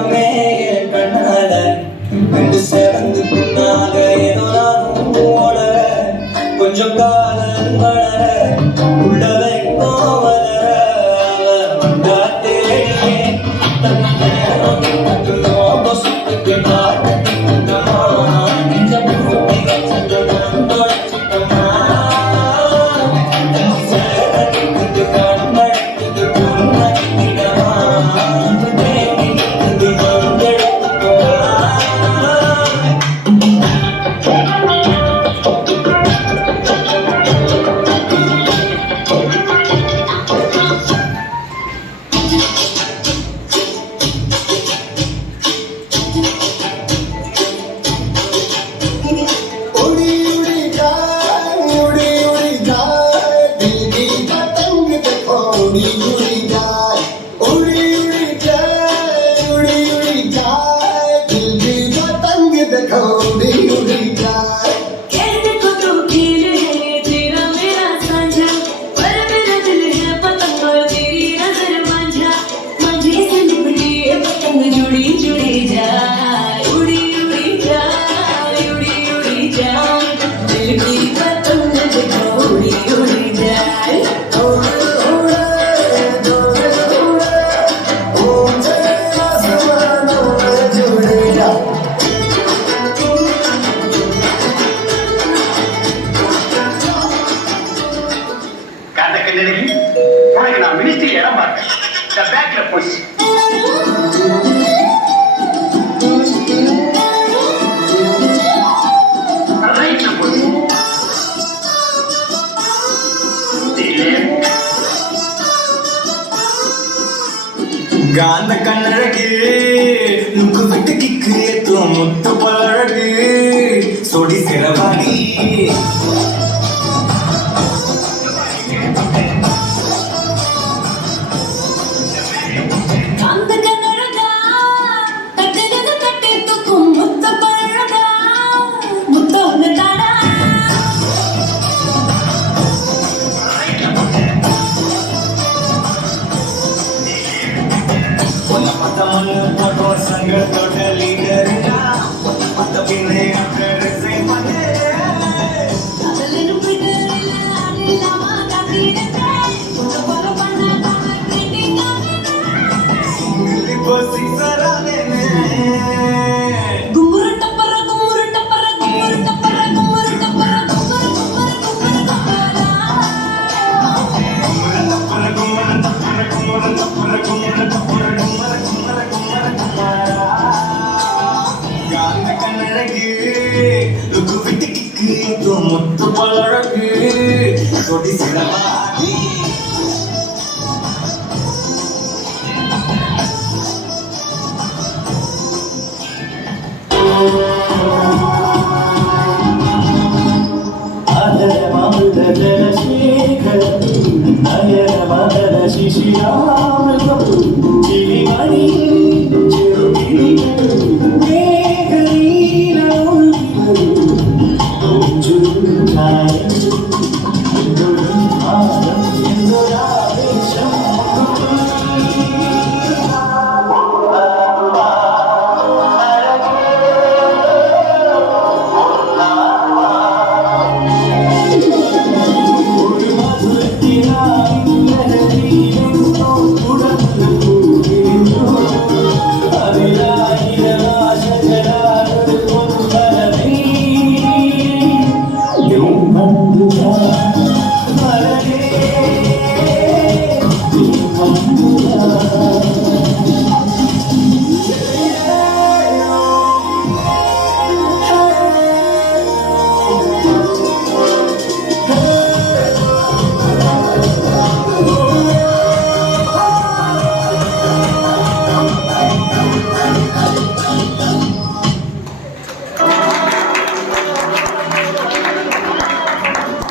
வானமே என் கண்ணால ரெண்டு சேர்ந்து பின்னாக ஏதோ நானும் ஓட கொஞ்சம் காலம் வளர உள்ளவை வளர வந்தா தேடியே தன்னை சுத்துக்கு நாட்டத்தை இந்த பூமிகள் சந்தனம் தொடச்சிட்டமா உனக்கு நான் மினிஸ்ட்ரி இடம் பார்த்தேன் இந்த பேக்ல போய் ரைட்ல போய் காந்த கண்ணழகு நுக்கு விட்டு கிக்கு ஏத்தும் முத்து பழகு சொடி சிறவாடி संगतोட லீடர்னா மத்த பின்னே அக்கறை பண்ணே அதலெனு பிடரில அல்லாமா கதிரே உனபர பண்ண கட்டிங்க சிங்கிலி போசி சரானே குமுரு டப்பர குமுரு டப்பர குமுரு டப்பர குமுரு டப்பர குமுரு குமுரு குமுரு டப்பர குமுரு டப்பர குமுரு டப்பர குமுரு டப்பர குமுரு டப்பர முத்து பழகு சொடி சிறவாடி அதர மதர சேகர நயன மதர சிசிராம கிளிமணி